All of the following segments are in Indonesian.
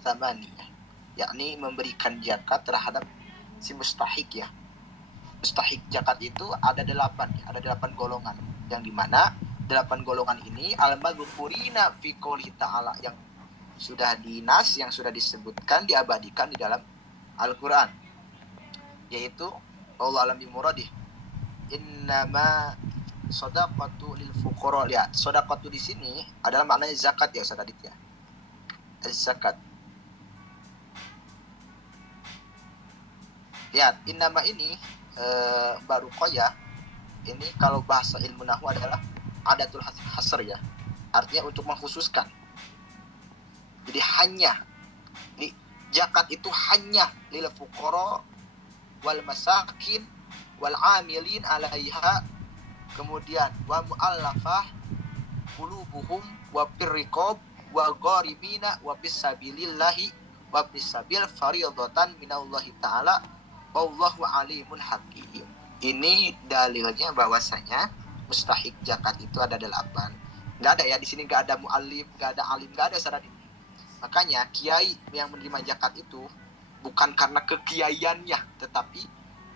tsamaniyah, yakni memberikan zakat terhadap si mustahik ya. Mustahik zakat itu ada 8 ya, ada 8 golongan, yang dimana 8 golongan ini al-madhkurina fi qouli ta'ala, yang sudah dinas, yang sudah disebutkan, diabadikan di dalam Al-Quran, yaitu Allah alam bimuradih, innama shadaqatu lil fuqara. Ya, shadaqatu di sini adalah maknanya zakat ya Ustaz Adit ya. Az-zakat. Lihat, innama ini baruqoyah ini kalau bahasa ilmu nahwu adalah adatul hasr ya. Artinya untuk mengkhususkan. Jadi hanya zakat itu hanya lil fuqara wal masakin wal amilin 'alaiha, kemudian wa mu'allafah qulubuhum wa birriqab wa gharimina wa bisabilillahi wa bisabil fardhatan minallahi ta'ala wallahu alimun hakim. Ini dalilnya bahwasanya mustahik zakat itu ada 8. Enggak ada ya di sini, enggak ada muallim, enggak ada alim, enggak ada syarat ini. Makanya kiai yang menerima zakat itu bukan karena kekiaiannya, tetapi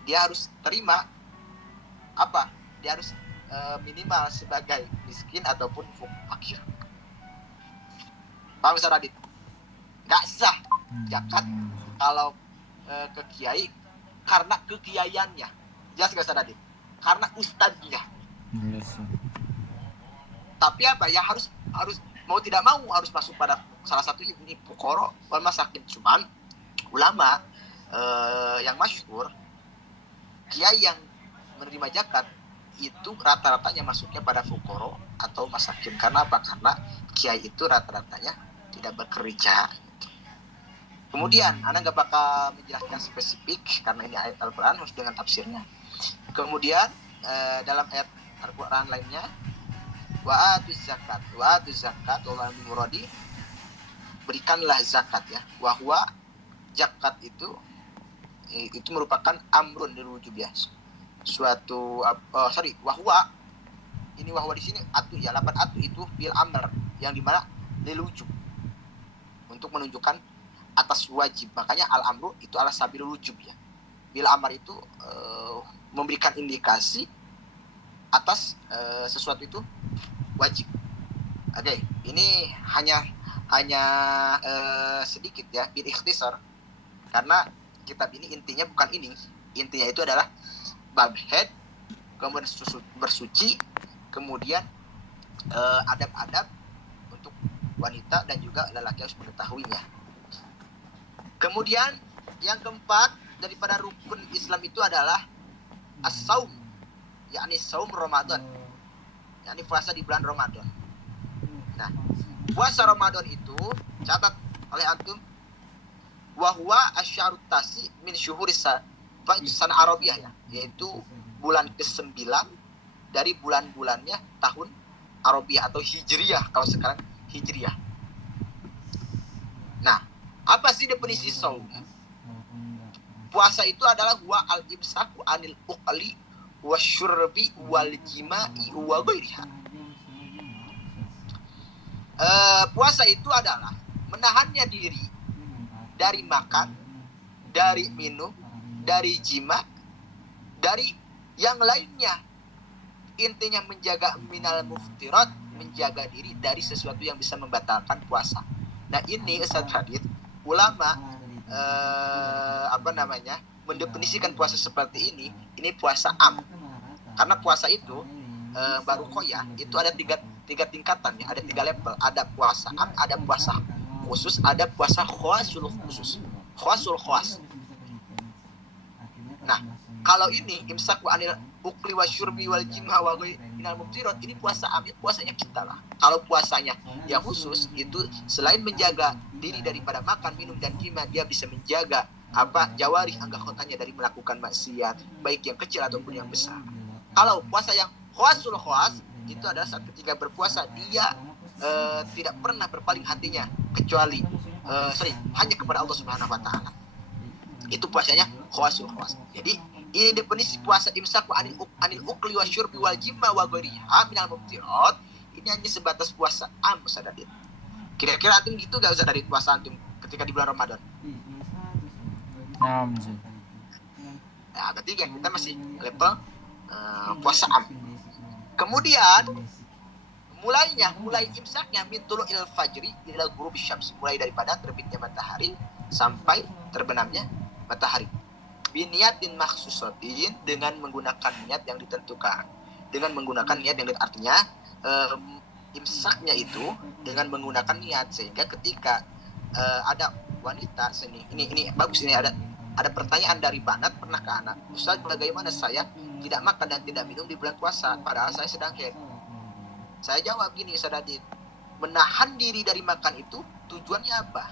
dia harus terima apa? Dia harus minimal sebagai miskin ataupun fakir. Paham Ustaz Radit? Enggak sah zakat kalau ke kiai karena kekiaiannya. Jelas enggak Ustaz Radit? Karena ustadznya. Yes. Tapi apa ya, harus mau tidak mau harus masuk pada salah satu ini fuqara wal masakin. Cuman ulama yang masyhur, kiai yang menerima zakat itu rata-ratanya masuknya pada fuqara atau masakin. Karena apa? Karena kiai itu rata-ratanya tidak bekerja. Kemudian Anda nggak bakal menjelaskan spesifik karena ini ayat Al-Quran, harus dengan tafsirnya. Kemudian dalam ayat Al-Quran lainnya, wa'atuz zakat Allah muradi, berikanlah zakat ya. Wahwa zakat itu merupakan amrun dirujub ya, suatu wahwa ini, wahwa di sini atu ya, 8 atu itu bil amr, yang dimana lilujub, untuk menunjukkan atas wajib. Makanya al amru itu ala sabil wujub ya. Bil amr itu memberikan indikasi atas sesuatu itu wajib. Oke, ini hanya sedikit ya, bil ikhtisar, karena kitab ini intinya bukan ini. Intinya itu adalah bab head, kemudian bersuci, kemudian adab-adab untuk wanita dan juga lelaki harus mengetahuinya. Kemudian yang keempat daripada rukun Islam itu adalah as-saum, yakni saum Ramadan, yakni puasa di bulan Ramadan. Nah, puasa Ramadan itu catat oleh antum, wahwa asyarut tasi min syuhuris sana Arabiyah ya, yaitu bulan ke-9 dari bulan-bulannya tahun Arabiyah atau Hijriyah, kalau sekarang Hijriyah. Nah, apa sih definisi saum? Puasa itu adalah huwa al-imsaku anil uqli wasyurbi wal jima'i wa ghairiha. Puasa itu adalah menahannya diri dari makan, dari minum, dari jima, dari yang lainnya. Intinya menjaga minal muftirat, menjaga diri dari sesuatu yang bisa membatalkan puasa. Nah ini Ustaz Hadid, ulama mendefinisikan puasa seperti ini puasa am. Karena puasa itu baru koya itu ada tiga tingkatan ya, ada 3 level. Ada puasa am, ada puasa khusus, ada puasa khawasul khusus, khawasul khas. Nah, kalau ini imsaku anil ukli wasyurbi wal jima wa minal muftirat, ini puasa am, puasanya kita lah. Kalau puasanya yang khusus itu selain menjaga diri daripada makan, minum dan jima, dia bisa menjaga jawari anggotanya dari melakukan maksiat, baik yang kecil ataupun yang besar. Kalau puasa yang khawasul khas itu adalah saat ketika berpuasa dia tidak pernah berpaling hatinya kecuali hanya kepada Allah Subhanahu wa taala. Itu puasanya khawasul khas. Jadi ini definisi puasa imsaku anil ukli wasyurbi wal jima wa ghairiha minal muftirat. Ini hanya sebatas puasa am Ustaz Adit. Kira-kira antum gitu gak Ustaz Adit puasa antum ketika di bulan Ramadan. Naam Ustaz. Nah, berarti kan kita masih level puasa am. Kemudian mulai imsaknya min tulu'il fajri ila ghurubi syams, mulai daripada terbitnya matahari sampai terbenamnya matahari. Biniatin makhsusatin, dengan menggunakan niat yang ditentukan. Dengan menggunakan niat yang artinya imsaknya itu dengan menggunakan niat, sehingga ketika ada wanita ini bagus, ini ada pertanyaan dari Banat pernah ke anak, Ustaz, bagaimana saya tidak makan dan tidak minum di bulan puasa padahal saya sedang haid? Saya jawab gini, Sadadit, menahan diri dari makan itu tujuannya apa?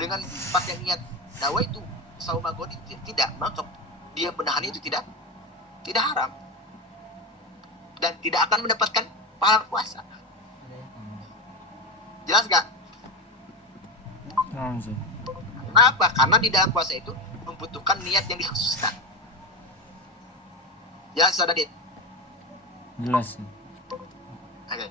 Dengan pakai niat nawa itu sauma godi, tidak, maka dia menahan itu tidak haram dan tidak akan mendapatkan pahala puasa. Jelas gak? Naam Ustaz. Kenapa? Karena di dalam puasa itu membutuhkan niat yang dikhususkan. Jelas, Sadadit? Jelas. Oke.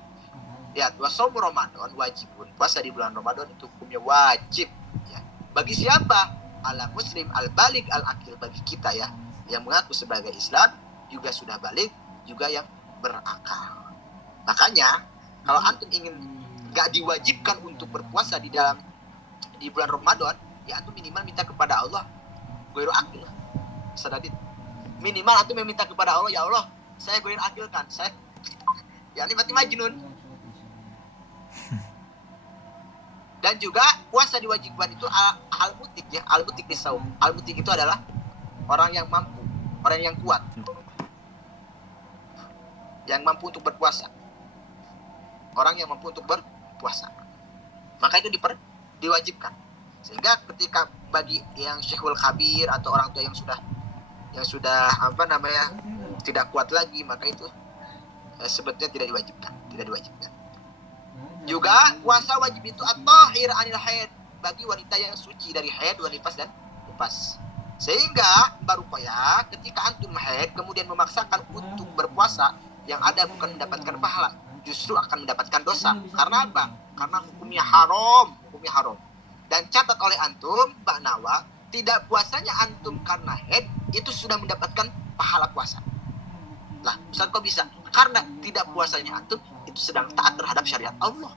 Ya, wasaumu Ramadan wajibun. Puasa di bulan Ramadan itu hukumnya wajib. Ya. Bagi siapa? Ala muslim al-balik al-akil, bagi kita ya, yang mengaku sebagai Islam, juga sudah balik, juga yang berakal. Makanya, kalau antum ingin gak diwajibkan untuk berpuasa di bulan Ramadan, ya antum minimal minta kepada Allah goiru akil. Sadadit. Minimal antum meminta kepada Allah, ya Allah, saya goiru akil kan, saya ya ini mati majnun. Dan juga puasa diwajibkan itu al-mutik ya, al-mutik di saum. Al-mutik itu adalah orang yang mampu, orang yang kuat, yang mampu untuk berpuasa. Orang yang mampu untuk berpuasa. Maka itu diwajibkan. Sehingga ketika bagi yang syekhul kabir atau orang tua yang sudah tidak kuat lagi, maka itu sebetulnya tidak diwajibkan. Juga puasa wajib itu at-tahir anil haid, bagi wanita yang suci dari haid, nifas dan nifas. Sehingga baruqayah ketika antum haid kemudian memaksakan untuk berpuasa, yang ada bukan mendapatkan pahala, justru akan mendapatkan dosa. Karena apa? Karena hukumnya haram. Dan catat oleh antum, Mbak Nawa, tidak puasanya antum karena haid itu sudah mendapatkan pahala puasa. Lah, Ustaz kok bisa? Karena tidak puasanya antum itu sedang taat terhadap syariat Allah.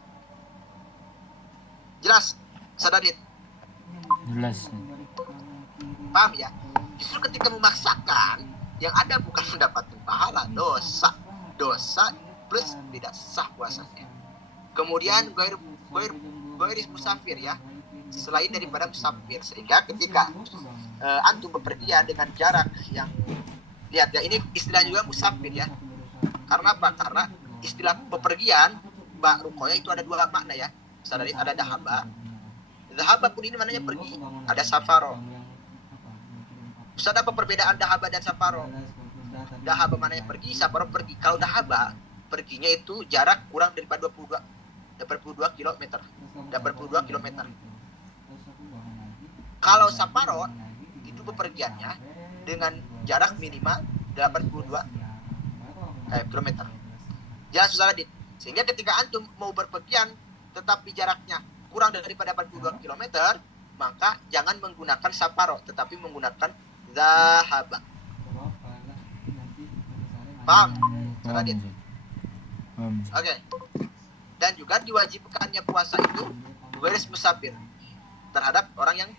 Jelas, Sadadit? Jelas. Paham ya? Justru ketika memaksakan, yang ada bukan mendapatkan pahala, dosa plus tidak sah puasanya. Kemudian goir musafir ya, selain daripada musafir, sehingga ketika antum bepergian dengan jarak yang, lihat ya, ini istilah juga musafir ya. Karena apa? Karena istilah bepergian Mbak Rukoya itu ada dua makna ya. Sadadit, ada dahaba. Dahaba pun ini maknanya pergi. Ada safaro. Ustaz, apa perbedaan dahaba dan safaro? Dahaba maknanya pergi, safaro pergi. Kalau dahaba, perginya itu jarak kurang daripada 22 km. Kalau safaro itu bepergiannya dengan jarak minimal 82 km. Jangan susah Radit. Sehingga ketika antum mau berpergian tetapi jaraknya kurang daripada 82 km, maka jangan menggunakan safaro tetapi menggunakan zahaba. Paham? Radit. Oke. Dan juga diwajibkannya puasa itu garis musafir terhadap orang yang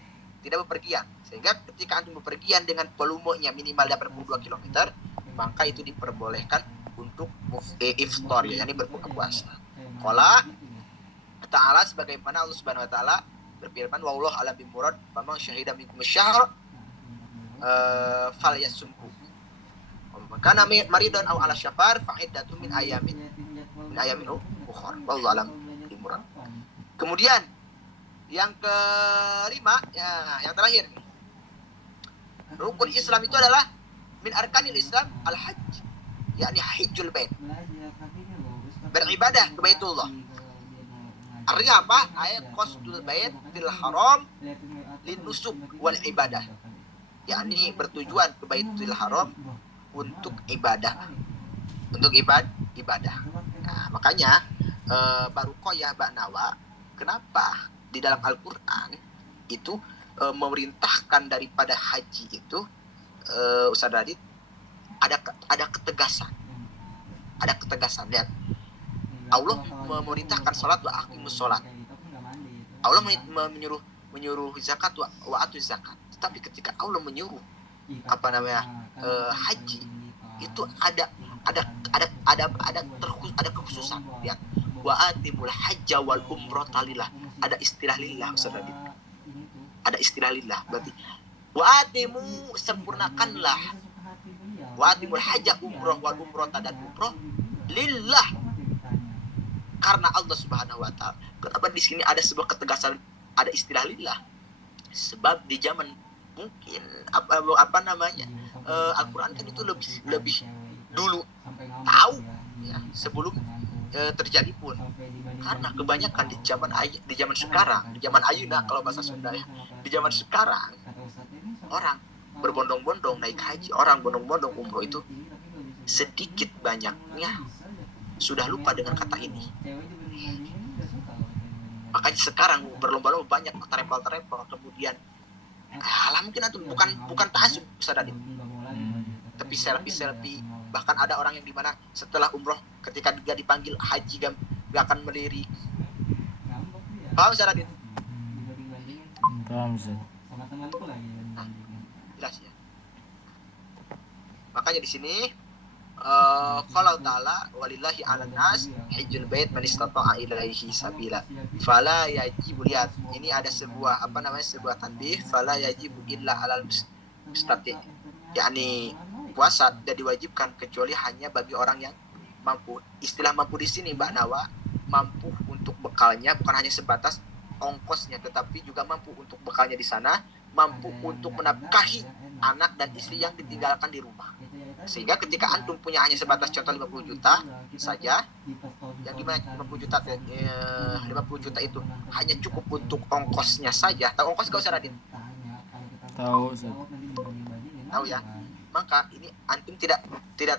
tidak bepergian. Sehingga ketika antum bepergian dengan volumenya minimal 82 km, maka itu diperbolehkan untuk iftar ya, yakni berbuka puasa. Qala ta'ala, sebagaimana Allah Subhanahu wa taala berfirman, wallahu a'lam bimurad, faman syahida minkum asy-syahr falyasumhu. Kana maridan aw ala syafar fa iddatun min ayamin ukhra. Wallahu a'lam bimurad. Kemudian yang kelima ya, yang terakhir, rukun Islam itu adalah min arkanil Islam al-hajj, yakni hajjul bait, beribadah ke Baitullah. Artinya apa? Ayat qasdul bait fil haram linusuk wal ibadah, yakni bertujuan ke Baitul Haram untuk ibadah, ibadah. Nah, makanya baru Qoyah Mbak Nawa, kenapa di dalam Al-Quran itu memerintahkan daripada haji itu Ustaz Radit ada ketegasan. Ada ketegasan. Lihat. Allah memerintahkan salat wa aqimus salat. Allah menyuruh zakat wa atuz zakat. Tetapi ketika Allah menyuruh haji itu ada kekhususan. Lihat. Wa atimul hajja wal umrata lillah. Ada istilah lillah Ustaz Radit. Ada istilah lillah. Berarti wa atimu sempurnakanlah. Wa atimul hajja umrah wal umrata dan umrah lillah. Karena Allah Subhanahu wa taala. Kenapa di sini ada sebuah ketegasan, ada istilah lillah? Sebab di zaman mungkin Al-Qur'an kan itu lebih dulu tahu ya, sebelum terjadi pun. Karena kebanyakan di zaman sekarang, di zaman ayeuna kalau bahasa Sunda ya, di zaman sekarang orang berbondong-bondong naik haji, orang berbondong-bondong umroh itu sedikit banyaknya sudah lupa dengan kata ini. Makanya sekarang berlomba-lomba banyak terempel, kemudian mungkin itu bukan tahasub Ustaz Radit, tapi selfie. Bahkan ada orang yang dimana setelah umroh ketika dia dipanggil haji gak akan melirik. Paham Ustaz Radit? Paham Ustaz. Jelas ya. Makanya di sini qala ta'ala walillahi 'alan nas hajjul bait man istata'a ilaihi sabila. Fala yajibu, lihat. Ini ada sebuah sebuah tanbih, fala yajibu illa 'alal mustati'. yakni puasa tidak diwajibkan kecuali hanya bagi orang yang mampu. Istilah mampu di sini Mbak Nawa, mampu untuk bekalnya, bukan hanya sebatas ongkosnya, tetapi juga mampu untuk bekalnya di sana, mampu untuk menafkahi anak dan istri yang ditinggalkan di rumah. Sehingga ketika antum punya hanya sebatas contoh 50 juta saja, yang dimana 50 juta itu hanya cukup untuk ongkosnya saja. Tahu ongkos gak usah Radin? Tahu Ustaz. Tahu ya? Maka ini antum tidak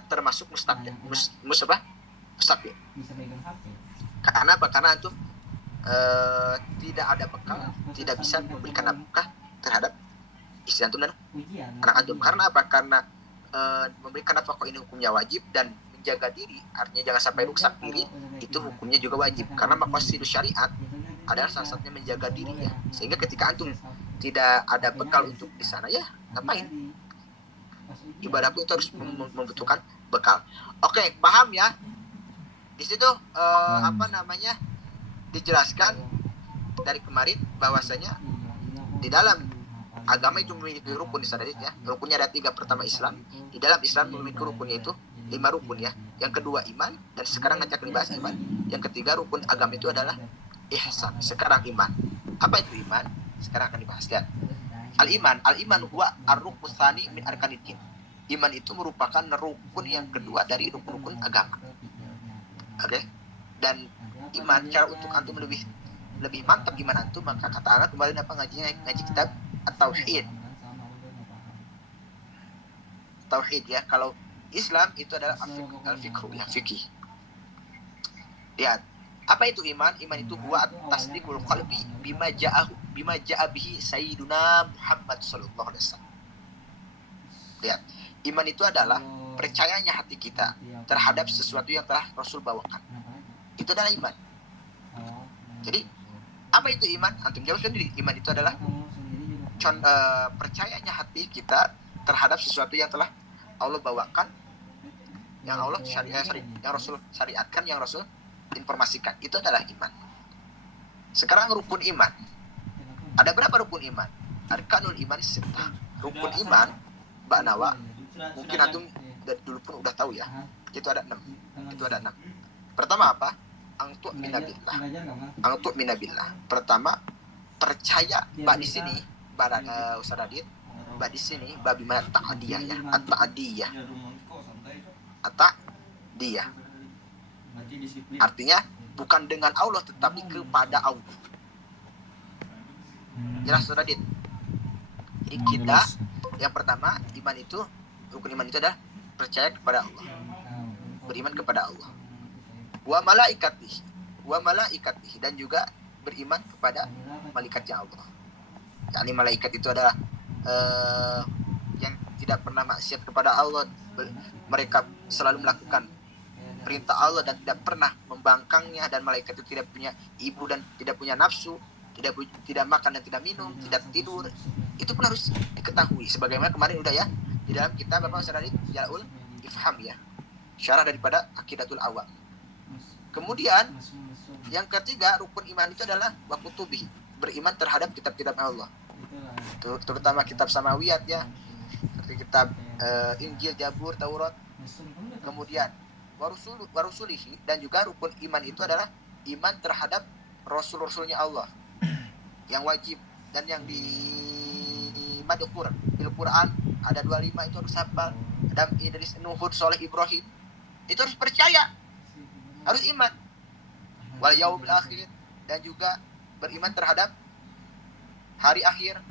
termasuk mustaqbil. Mustaqbil. Karena apa? Karena antum tidak ada bekal, tidak bisa memberikan nafkah terhadap istri antum dan anak antum. Karena apa? Karena memberikan nafkah ini hukumnya wajib, dan menjaga diri artinya jangan sampai rusak diri itu hukumnya juga wajib. Karena maqasidus syariat adalah salah satunya menjaga diri ya. Sehingga ketika antum tidak ada bekal untuk di sana, ya ngapain? Ibadah pun itu harus membutuhkan bekal. Oke, paham ya? Di situ dijelaskan dari kemarin bahwasanya di dalam agama itu memiliki rukun di sana ya. Rukunnya ada 3. Pertama Islam. Di dalam Islam memiliki rukunnya itu 5 rukun ya. Yang kedua iman, dan sekarang nanti akan dibahas iman. Yang ketiga rukun agama itu adalah ihsan. Sekarang iman. Apa itu iman? Sekarang akan dibahas ya. Al-iman huwa ar-rukun tsani min arkanid din. Iman itu merupakan rukun yang kedua dari rukun-rukun agama. Oke. Dan iman cara untuk antum lebih mantap iman antum, maka kata anak kemarin ngaji kitab At-Tauhid. Tauhid ya. Kalau Islam itu adalah al-fiqh ya, fikih. Lihat, apa itu iman? Iman itu huwa tasdiqul qalbi bima ja'a bihi sayyiduna Muhammad sallallahu alaihi wasallam. Lihat, iman itu adalah percayanya hati kita terhadap sesuatu yang telah Rasul bawakan. Itu adalah iman. Jadi, apa itu iman? Antum jawab sendiri. Iman itu adalah percayanya hati kita terhadap sesuatu yang telah Allah bawakan, yang Allah yang Rasul syariatkan, yang Rasul informasikan. Itu adalah iman. Sekarang rukun iman. Ada berapa rukun iman? Arkanul iman sittah. Rukun iman, Mbak Nawa, mungkin antum dari dulu pun udah tahu ya. Itu ada 6. Pertama apa? Angtu minabillah. Pertama, percaya. Mbak di sini, Ustaz Radit, Mbak di sini, Mbak bima ta'adiyahnya, at-ta'adiyah. At-ta'adiyah. Artinya bukan dengan Allah tetapi kepada Allah. Jelas Ustaz Radit? Jadi kita yang pertama, iman itu, rukun iman itu adalah percaya kepada Allah. Beriman kepada Allah. Wa malaikatihi, dan juga beriman kepada malaikatnya Allah. yakni malaikat itu adalah yang tidak pernah maksiat kepada Allah. Mereka selalu melakukan perintah Allah dan tidak pernah membangkangnya, dan malaikat itu tidak punya ibu dan tidak punya nafsu, tidak makan dan tidak minum, tidak tidur. Itu pun harus diketahui sebagaimana kemarin udah ya di dalam kitab Bapak Sadari Jalul Ifham ya, syarah daripada Aqidatul Awam. Kemudian yang ketiga rukun iman itu adalah wa kutubihi, beriman terhadap kitab-kitab Allah, terutama kitab samawiyat ya, seperti kitab Injil, Zabur, Taurat. Kemudian warusulihi, dan juga rukun iman itu adalah iman terhadap rasul-rasulnya Allah yang wajib dan yang di madhkur bil Quran ada 25 itu harus hafal. Adam, Idris, Nuh, Hud, Saleh, Ibrahim, itu harus percaya, harus iman. Wal yaumil akhir, dan juga beriman terhadap hari akhir.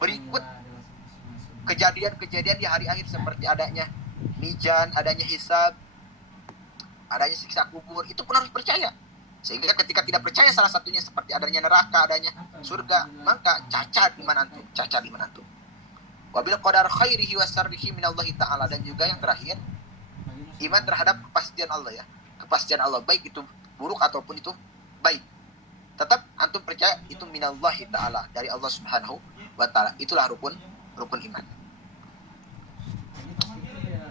Berikut kejadian-kejadian di hari akhir seperti adanya mizan, adanya hisab, adanya siksa kubur, itu pun harus percaya. Sehingga ketika tidak percaya salah satunya seperti adanya neraka, adanya surga, maka cacat iman antum. Wabil qadar khairihi wa syarrihi minallahi ta'ala, dan juga yang terakhir iman terhadap kepastian Allah ya. Kepastian Allah baik itu buruk ataupun itu baik. Tetap antum percaya itu minallahi ta'ala, dari Allah Subhanahu wa ta'ala. Itulah rukun iman.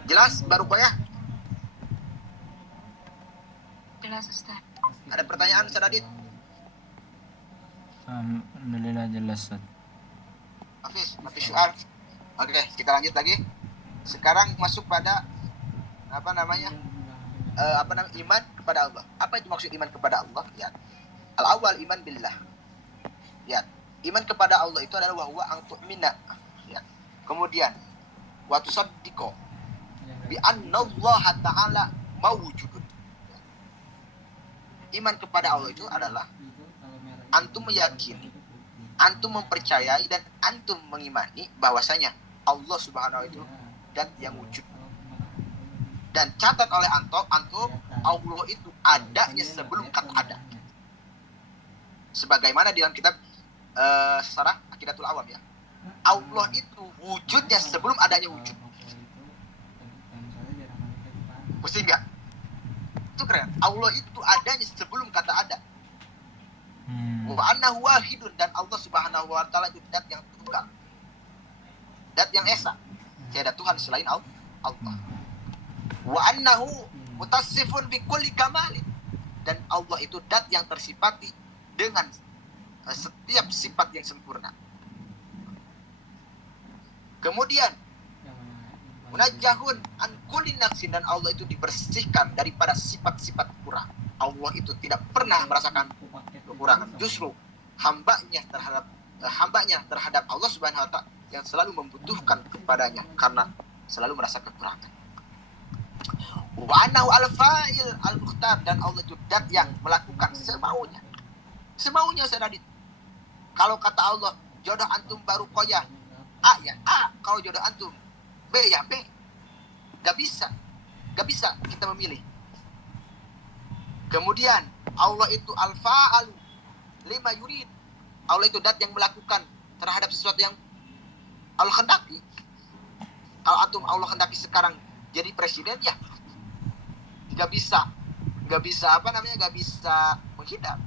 Jelas baru ya? Jelas Ustaz. Ada pertanyaan Ustaz Adit? Alhamdulillah jelas Ustaz. Hafiz syu'ar. Oke, kita lanjut lagi. Sekarang masuk pada iman kepada Allah. Apa itu maksud iman kepada Allah? Ya. Al-awwal iman billah. Ya. Iman kepada Allah itu adalah wa huwa an tu'mina. Ya. Kemudian wa tusaddiqo bi anna Allah ta'ala mawjudun. Iman kepada Allah itu adalah antum meyakini, antum mempercayai, dan antum mengimani bahwasanya Allah Subhanahu wa ta'ala itu zat yang wujud. Dan catat oleh antum Allah itu adanya sebelum kata ada. Sebagaimana di dalam kitab Syarah Aqidatul Awam ya. Allah itu wujudnya sebelum adanya wujud. Pusing enggak? Itu keren. Allah itu adanya sebelum kata ada. Wa annahu wahidun, dan Allah Subhanahu wa ta'ala itu zat yang tunggal, zat yang esa, tiada Tuhan selain Allah. Wa annahu mutassifun bi kulli kamalin, dan Allah itu zat yang tersifati dengan setiap sifat yang sempurna. Kemudian munajjahun an kulli naqsin, dan Allah itu dibersihkan daripada sifat-sifat kurang. Allah itu tidak pernah merasakan kekurangan. Justru hambanya terhadap Allah Subhanahu wa ta'ala yang selalu membutuhkan kepadanya karena selalu merasa kekurangan. Wa annahu al-fa'il al-mukhtar, dan Allah itu zat yang melakukan semaunya Ustaz. Kalau kata Allah jodoh antum baru koyah A ya A, kalau jodoh antum B ya B. Gak bisa kita memilih. Kemudian Allah itu al-fa'al lima yurid. Allah itu zat yang melakukan terhadap sesuatu yang Allah hendaki. Kalau antum Allah hendaki sekarang jadi presiden ya gak bisa menghindar.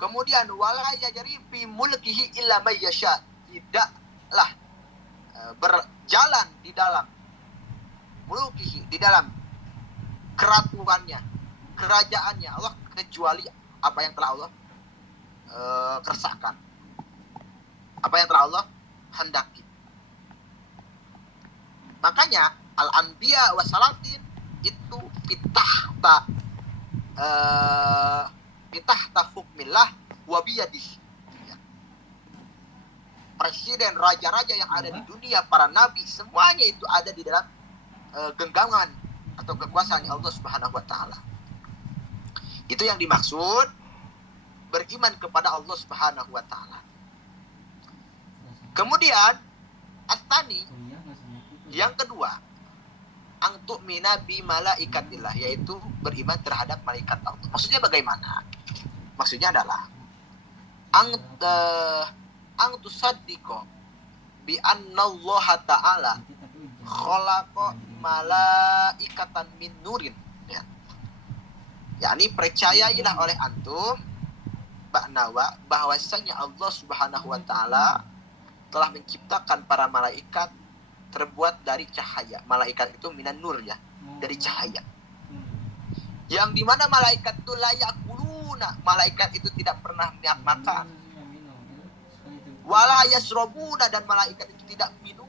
Kemudian wala yajri fi mulkihi illa may yasha, tidaklah berjalan di dalam mulkihi, di dalam keratuannya, kerajaannya Allah, kecuali apa yang telah Allah kersakkan, apa yang telah Allah hendaki. Makanya al-anbiya wa salatin itu pitahta hukmillah wa biyadihi. Presiden, raja-raja yang ada di dunia, para nabi, semuanya itu ada di dalam genggaman atau kekuasaan Allah Subhanahu wa ta'ala. Itu yang dimaksud beriman kepada Allah Subhanahu wa ta'ala. Kemudian At-Tani, yang kedua, ang tu'mina bi malaikatillah, yaitu beriman terhadap malaikat Allah. Maksudnya bagaimana? Maksudnya adalah ang ang tusaddiqo bi anna Allah Ta'ala khalaqa malaikatan min nurin, ya. Yani percayailah oleh antum Ba'nawa bahwasanya Allah Subhanahu wa taala telah menciptakan para malaikat terbuat dari cahaya. Malaikat itu minan nur, ya, dari cahaya. Yang dimana malaikat itu layak kuluna, malaikat itu tidak pernah makan. Wala yasrobuna, dan malaikat itu tidak minum.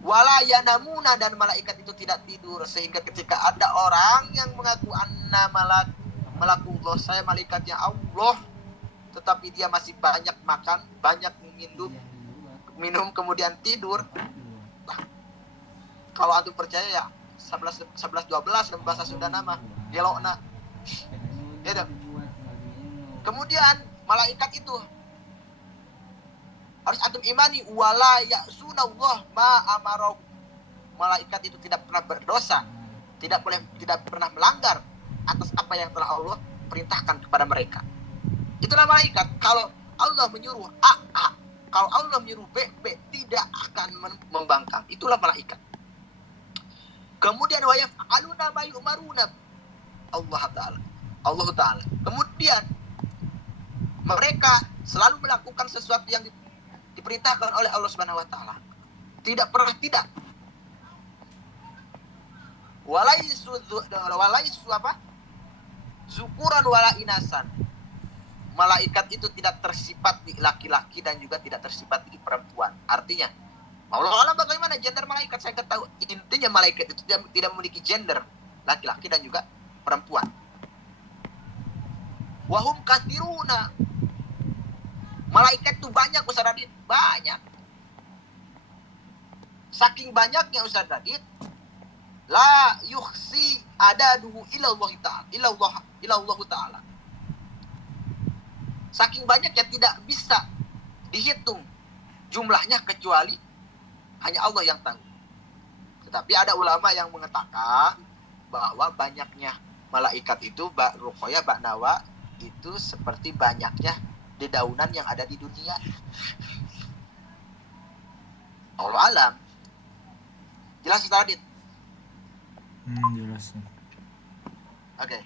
Wala yanamuna, dan malaikat itu tidak tidur. Sehingga ketika ada orang yang mengaku anna malakullah, saya malaikatnya Allah, tetapi dia masih banyak makan, banyak minum kemudian tidur. Kalau antum percaya ya 11 12 dalam bahasa Sunda nama gelokna. Gitu. Kemudian malaikat itu harus antum imani, wala ya'sunallah ma amarahu. Malaikat itu tidak pernah berdosa, tidak pernah melanggar atas apa yang telah Allah perintahkan kepada mereka. Itulah malaikat. Kalau Allah menyuruh A, kalau Allah menyuruh B, tidak akan membangkang. Itulah malaikat. Kemudian wa yaf'aluna ma yu'maruna, Allah Ta'ala. Kemudian mereka selalu melakukan sesuatu yang diperintahkan oleh Allah Subhanahu wa taala. Tidak pernah tidak. Walaisu apa? Zukuran wala inasan. Malaikat itu tidak tersifat di laki-laki dan juga tidak tersifat di perempuan. Artinya, Allah bagaimana gender malaikat? Saya tahu intinya malaikat itu tidak memiliki gender, laki-laki dan juga perempuan. Wahum kathiruna. Malaikat itu banyak, Ustaz Radit, banyak. Saking banyaknya Ustaz Radit, la yuhsi adaduhu ilallah ta'ala. Saking banyaknya tidak bisa dihitung jumlahnya kecuali hanya Allah yang tahu. Tetapi ada ulama yang mengatakan bahwa banyaknya malaikat itu ruqyah ba'nawa itu seperti banyaknya dedaunan yang ada di dunia. Allah alam. Jelas Ustaz Adit? Jelas. Oke.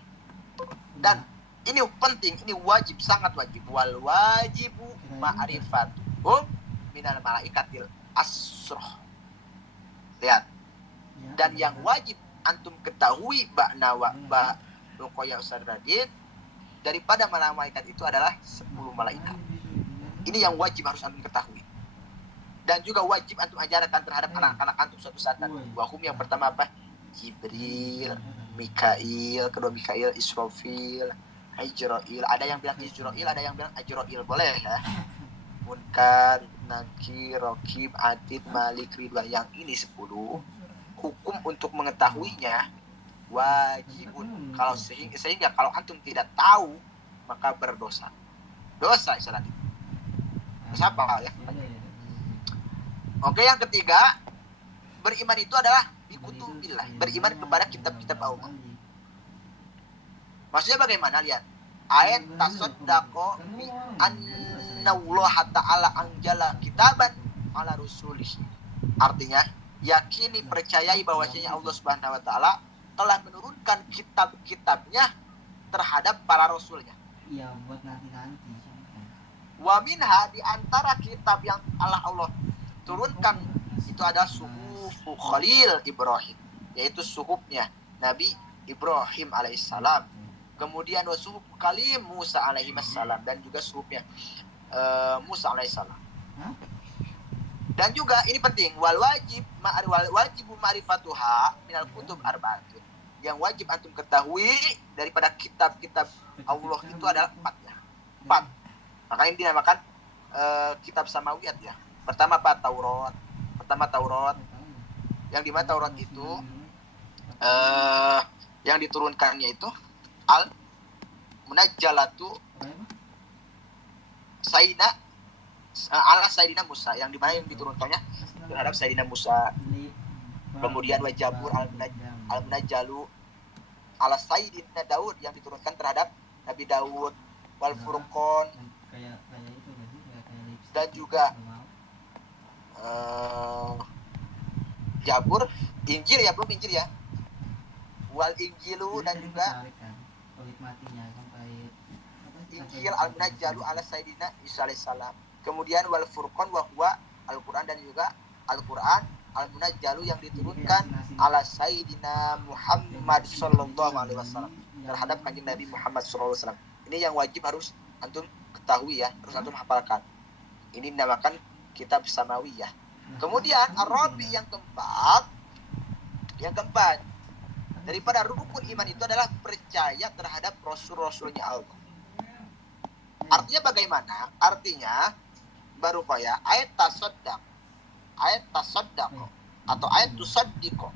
Dan ini penting, ini wajib, sangat wajib. Wal wajibu ma'rifatuhum minal malaikatil asroh. Lihat. Dan yang wajib antum ketahui ba'nawa ruqyah Ustaz Radit daripada malaikat itu adalah 10 malaikat. Ini yang wajib harus antum ketahui. Dan juga wajib antum ajarkan terhadap anak-anak antum suatu saat nanti. Wahum yang pertama apa? Jibril, Mikail, kedua Mikail, Israfil, Ajrail. Ada yang bilang Ajrail, ada yang bilang Ajrail, boleh ya. Munkar, Nakir, Raqib, Atid, Malik, Ridwan. Yang ini 10. Hukum untuk mengetahuinya wajibun. Kalau sehingga kalau antum tidak tahu maka berdosa. Dosa istilahnya. Dosa apa ya? Oke, yang ketiga, beriman itu adalah bikutubillah, beriman kepada kitab-kitab Allah. Maksudnya bagaimana? Lihat. Ayat tasaddaqo bi anna Allah Ta'ala anjala kitaban ala rusulih. Artinya, yakini, percayai bahwasanya Allah Subhanahu wa taala telah menurunkan kitab-kitabnya terhadap para rasulnya. Iya, buat nanti-nanti. Wa minha, di antara kitab yang Allah turunkan itu adalah suhufu Khalil Ibrahim, yaitu suhufnya Nabi Ibrahim alaihissalam. Kemudian wa suhuf Kalim Musa alaihissalam, dan juga suhufnya Musa alaihissalam. Dan juga ini penting, wal wajibu ma'rifatuha minal kutub arba'atun. Yang wajib antum ketahui daripada kitab-kitab Allah itu adalah 4. Makanya ini dinamakan kitab samawiyat ya. Pertama apa? Taurat. Yang dimana Taurat itu yang diturunkannya itu al-munajjalatu ala Sayyidina Musa, yang dimana yang diturunkannya terhadap Sayyidina Musa. Kemudian wajabur al-munajjalu ala Sayyidina Daud, yang diturunkan terhadap Nabi Daud. wal furqan, kayak itu berarti kayak lipstick dan gitu, juga nggak mau. Zabur, Injil ya, belum Injil ya, wal Injilu, Jadi dan tadi juga kebalik kan pahit matinya sampai apa sih, Injil sampai al-munajjalu ala sayyidina Isa alaihissalam. Kemudian wal furqan wa huwa Al-Qur'an, dan juga Al-Qur'an al-munajjalu yang diturunkan ala sayyidina Muhammad sallallahu alaihi wasallam, terhadap kanjeng Nabi Muhammad sallallahu alaihi wasallam. Ini yang wajib harus antum ketahui ya, harus antum hafalkan. Ini dinamakan kitab samawiyah. Kemudian Ar-Rabi yang keempat daripada rukun iman itu adalah percaya terhadap rasul-rasulnya Allah. Artinya bagaimana? Artinya baru ya ayat tasaddaq atau ayat tusaddiqo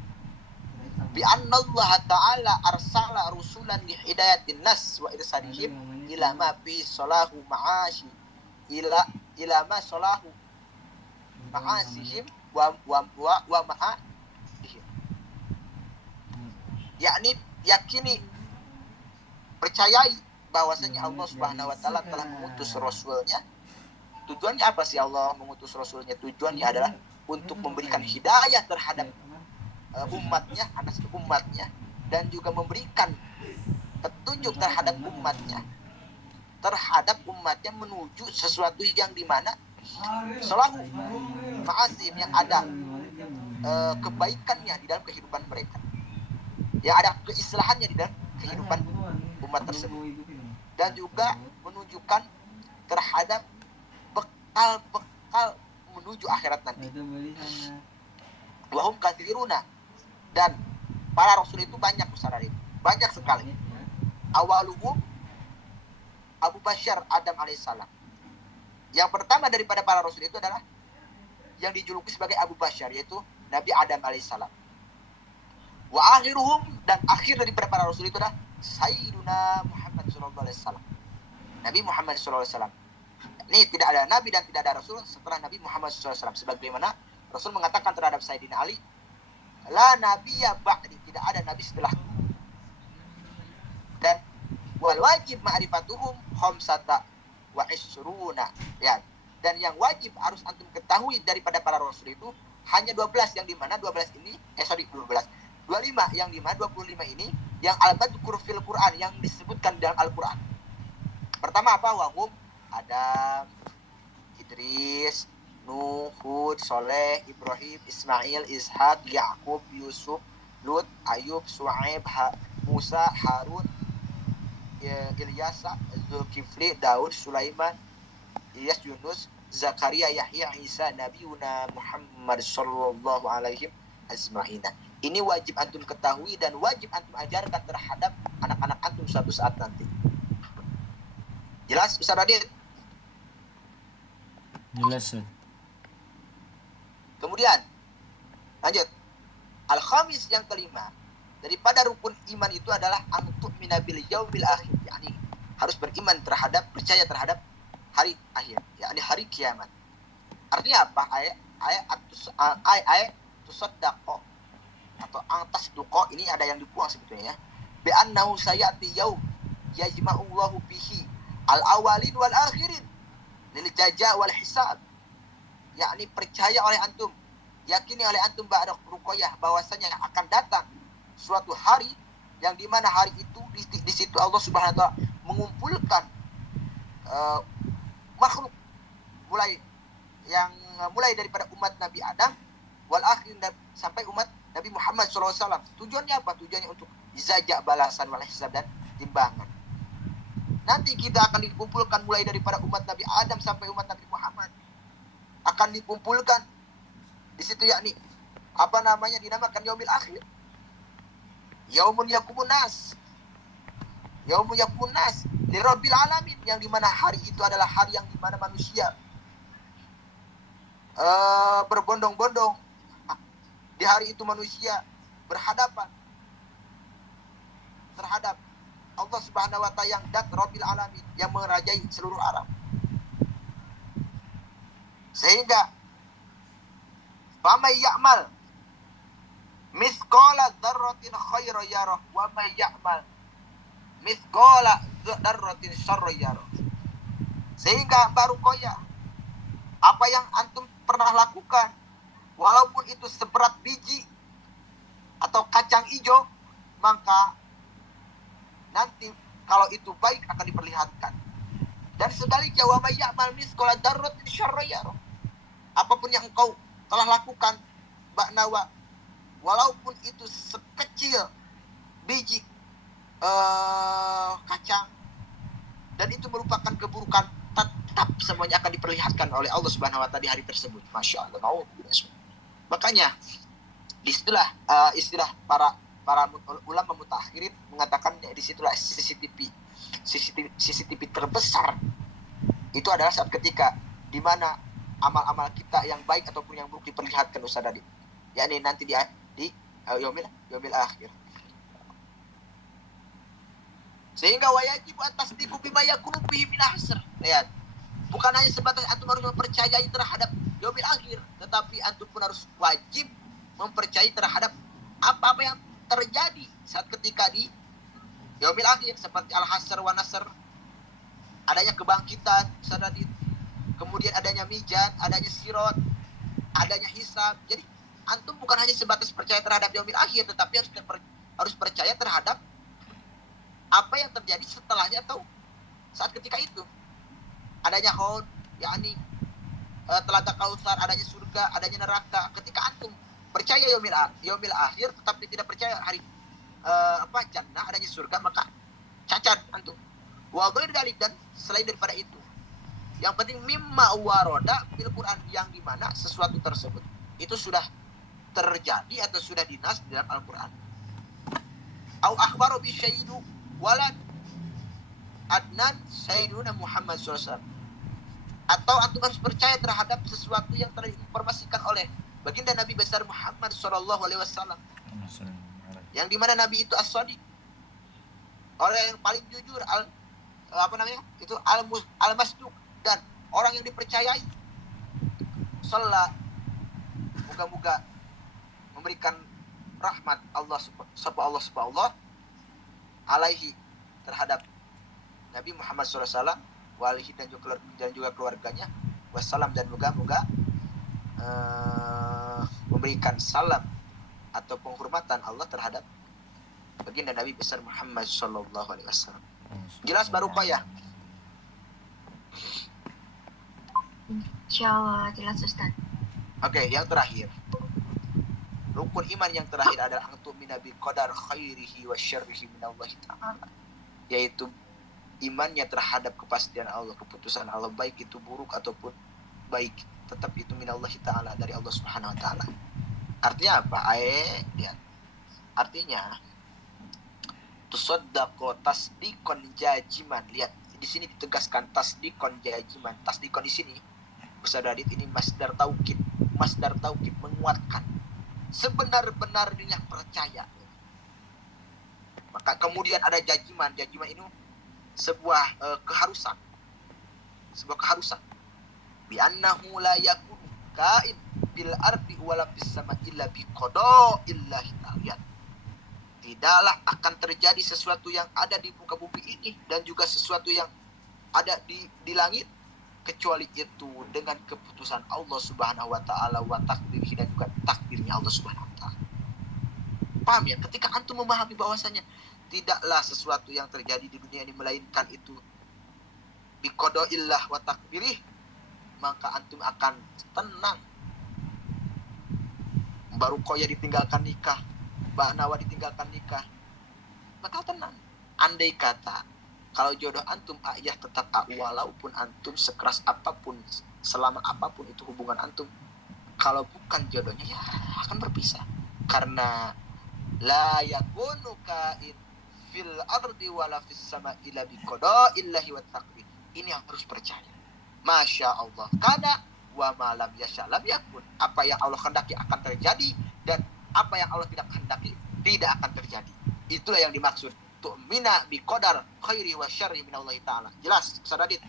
bi anna Allah ta'ala arsala rusulan li hidayatin nas wa irsadihim ila ma fi salahu ma'ashi ila ma salahu ma'asihim wa ma'adihim, yakni yakini, percayai bahwasanya Allah Subhanahu wa taala telah mengutus rasulnya. Tujuannya apa sih Allah mengutus rasulnya? Tujuannya adalah untuk memberikan hidayah terhadap umatnya, anas umatnya, dan juga memberikan petunjuk terhadap umatnya menuju sesuatu yang dimana salahu ma'asim, yang ada kebaikannya di dalam kehidupan mereka, yang ada keislahannya di dalam kehidupan umat tersebut, dan juga menunjukkan terhadap bekal menuju akhirat nanti. Wahum katsiruna, dan para rasul itu banyak, banyak sekali. Awaluhum Abu Bashar Adam alaihissalam. Yang pertama daripada para rasul itu adalah yang dijuluki sebagai Abu Bashar, yaitu Nabi Adam alaihissalam. Wa akhiruhum, dan akhir daripada para rasul itu adalah Sayyiduna Muhammad sallallahu alaihi wasallam. Nabi Muhammad sallallahu alaihi wasallam. Ini tidak ada nabi dan tidak ada rasul setelah Nabi Muhammad sallallahu alaihi wasallam, sebagaimana Rasul mengatakan terhadap Sayyidina Ali, la nabiyya ba'di, tidak ada nabi setelahku. Dan wal wajib ma'rifatuhum khamsata wa isruna, ya. Dan yang wajib harus antum ketahui daripada para rasul itu hanya 12, yang dimana 12 ini 25, yang dimana 25 ini yang al-madhkur fil Quran, yang disebutkan dalam Al-Quran. Pertama apa? Wahum Adam, Idris, Nuh, Hud, Soleh, Ibrahim, Ismail, Ishak, Yaqub, Yusuf, Lut, Ayub, Su'aib, Musa, Harun, Ilyasa, Zulkifli, Daud, Sulaiman, Ilyas, Yunus, Zakaria, Yahya, Isa, Nabiuna Muhammad sallallahu alaihi ajma'ina. Ini wajib antum ketahui dan wajib antum ajarkan terhadap anak-anak antum suatu saat nanti. Jelas Ustaz Radit? Jelas. Kemudian lanjut. Al-khamis yang kelima daripada rukun iman itu adalah an-tu'mina bil yaumil akhir, yakni harus beriman terhadap, percaya terhadap hari akhir, yakni hari kiamat. Artinya apa? Ayat tusaddaqo atau antasduqo, ini ada yang dibuang sebetulnya ya. Bi annahu sayati yaum yajma'ullahu bihi al-awwalin wal akhirin lil jaza wal hisab, yakni percaya oleh antum, yakini oleh antum ba'da ruqyah, bahwasanya akan datang suatu hari yang dimana hari itu di situ Allah Subhanahu wa taala mengumpulkan makhluk mulai daripada umat Nabi Adam wal akhirin, sampai umat Nabi Muhammad SAW. Tujuannya apa? Tujuannya untuk jaza balasan wal hisab dan timbangan. Nanti kita akan dikumpulkan mulai daripada umat Nabi Adam sampai umat Nabi Muhammad, akan dikumpulkan di situ, yakni dinamakan yaumil akhir, yaumun yakumun nas li rabbil alamin, yang dimana hari itu adalah hari yang dimana manusia berbondong-bondong. Di hari itu manusia berhadapan terhadap Allah Subhanahu wa ta'ala yang dat Rabbil Alamin, yang merajai seluruh alam. Sehingga faman ya'mal mithqala dzarratin khairan yarah wa man ya'mal mithqala dzarratin syarran yara. Sehingga baru koya apa yang antum pernah lakukan, walaupun itu seberat biji atau kacang hijau, maka nanti kalau itu baik akan diperlihatkan. Dan sebaliknya wa may ya'mal mithqala dzarratin syarran yara. Apapun yang engkau telah lakukan, ba'nawa, walaupun itu sekecil biji kacang dan itu merupakan keburukan, tetap semuanya akan diperlihatkan oleh Allah Subhanahu wa taala di hari tersebut. Masya Allah. Makanya disitulah istilah para ulama mutakhirin mengatakan disitulah CCTV terbesar itu adalah saat ketika di mana amal-amal kita yang baik ataupun yang buruk diperlihatkan, Ustaz Adit. Yakni nanti di yaumil akhir. Sehingga wajib atas diku bima yakunu bihi min hasr. Lihat. Bukan hanya sebatas antum harus mempercayai terhadap yaumil akhir, tetapi antum pun harus wajib mempercayai terhadap apa-apa yang terjadi saat ketika di yaumil akhir, seperti al-hasr wa nasr, adanya kebangkitan, sadadit, kemudian adanya mizan, adanya sirat, adanya hisab. Jadi antum bukan hanya sebatas percaya terhadap yaumil akhir, tetapi harus percaya terhadap apa yang terjadi setelahnya atau saat ketika itu. Adanya haud, yakni telaga Kautsar, adanya surga, adanya neraka. Ketika antum percaya yaumil akhir tetapi tidak percaya hari jannah, adanya surga, maka cacat antum. Wa ghair dalik, dan selain daripada itu. Yang penting mimma waroda bil Quran, yang dimana sesuatu tersebut itu sudah terjadi atau sudah dinas di dalam Al-Quran. Au akhbaru bi syaidu walad Adnan Sayyiduna Muhammad SAW. Atau antum harus percaya terhadap sesuatu yang telah diinformasikan oleh baginda Nabi besar Muhammad SAW, yang dimana Nabi itu as-sadiq, orang yang paling jujur, itu al-masduq, dan orang yang dipercayai. Sallallahu, moga-moga memberikan rahmat Allah subhanahu alaihi terhadap Nabi Muhammad SAW, walihi dan juga keluarganya, wassalam, dan moga-moga memberikan salam atau penghormatan Allah terhadap baginda Nabi besar Muhammad SAW. Jelas baru ya? Insyaallah jelas Ustaz. Oke, yang terakhir. Rukun iman yang terakhir adalah antumina bi qadar khairihi wa syarrihi minallahi ta'ala. Yaitu imannya terhadap kepastian Allah, keputusan Allah, baik itu buruk ataupun baik, tetap itu minallahi ta'ala, dari Allah Subhanahu wa taala. Artinya apa? Lihat. Artinya tusaddaqo tasdiqon jajiman. Lihat, di sini ditegaskan tasdiqon jajiman. Tasdiqon di sini Ustaz Adit ini masdar taukid menguatkan sebenar-benarnya percaya. Maka kemudian ada jajiman ini sebuah keharusan. Bi annahu la yakun kain bil ardi wala bis sama illa bi qada'illahi ta'ala. Tidaklah akan terjadi sesuatu yang ada di muka bumi ini dan juga sesuatu yang ada di langit kecuali itu dengan keputusan Allah Subhanahu wa taala wa takdirhi, dan juga takdirnya Allah Subhanahu wa taala. Paham ya? Ketika antum memahami bahwasanya tidaklah sesuatu yang terjadi di dunia ini melainkan itu bi qadaillah wa takdirih, maka antum akan tenang. Baru koya ditinggalkan nikah, Mbak Nawa ditinggalkan nikah, maka tenang. Andai kata kalau jodoh antum ayah tetap walaupun antum sekeras apapun, selama apapun itu hubungan antum, kalau bukan jodohnya ya akan berpisah. Karena la yakunu kain fil ardi wala fis sama illa bi qada'illahi wa taqdir. Ini yang harus percaya. Masya Allah. Karena wa ma lam yasha lam yakun. Apa yang Allah kehendaki akan terjadi, dan apa yang Allah tidak kehendaki tidak akan terjadi. Itulah yang dimaksud tu'mina bi qadar khairi wa syarri minallahi ta'ala. Jelas, Ustaz Adit?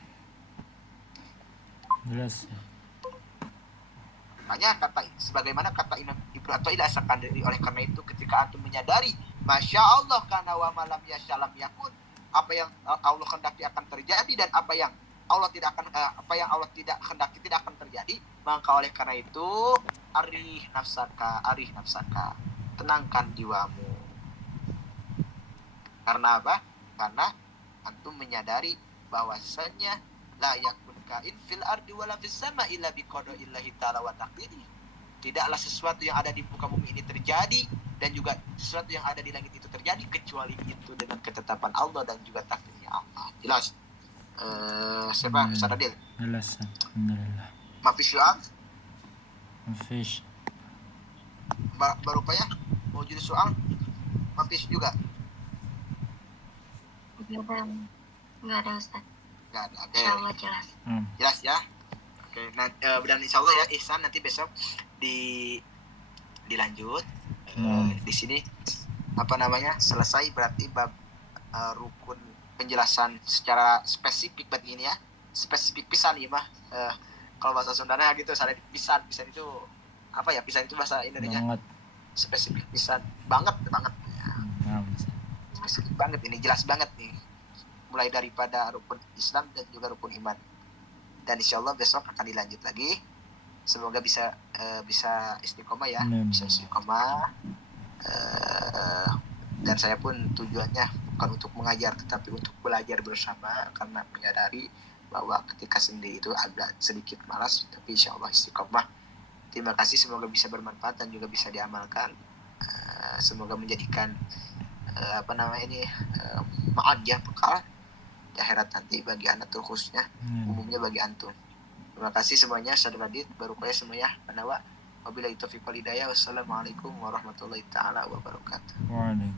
Jelas. Makanya sebagaimana kata Ibnu Athaillah As-Sakandari, oleh karena itu ketika antum menyadari Masya Allah karena wa malam yasha lam yakun, apa yang Allah kehendaki akan terjadi dan apa yang Allah tidak kehendaki tidak akan terjadi. Maka oleh karena itu arih nafsaka, tenangkan jiwamu. Karena apa? Karena antum menyadari bahwasanya la yakun kain fil ardi wala fis sama illa biqada'illahi ta'ala wa taqdiri. Tidaklah sesuatu yang ada di muka bumi ini terjadi dan juga sesuatu yang ada di langit itu terjadi kecuali itu dengan ketetapan Allah dan juga takdirnya Allah. Jelas? Siapa? Ustaz Adil? jelas. Alhamdulillah. Mafis soal? Mafish. Baru apa ya? Mau judul soal? Mafis juga? Nggak ada Ustaz. Nggak ada. Oke. Insya Allah jelas. Jelas ya? Oke. Nah, dan insya Allah ya Ihsan nanti besok dilanjut. Di sini apa namanya? Selesai berarti bab rukun penjelasan secara spesifik buat ini ya. Spesifik pisan nih mah. Kalau bahasa Sundanya gitu, saya pisan itu apa ya? Pisan itu bahasa Indonesia. Banget. Spesifik pisan. Banget ya. Spesifik banget ini, jelas banget nih. Mulai daripada rukun Islam dan juga rukun iman. Dan insya Allah besok akan dilanjut lagi. Semoga bisa istiqomah ya. Bisa istiqomah. Dan saya pun tujuannya bukan untuk mengajar tetapi untuk belajar bersama, karena menyadari bahwa ketika sendiri itu agak sedikit malas, tapi insya Allah istiqomah. Terima kasih, semoga bisa bermanfaat dan juga bisa diamalkan. Semoga menjadikan ma'adiyah bekal di akhirat nanti bagi anak khususnya, umumnya bagi antum. Terima kasih semuanya. Sadradit baru kaya semuanya panawa. Wabillahi taufiq wal hidayah. Wassalamualaikum warahmatullahi taala wabarakatuh. Waalaikumsalam.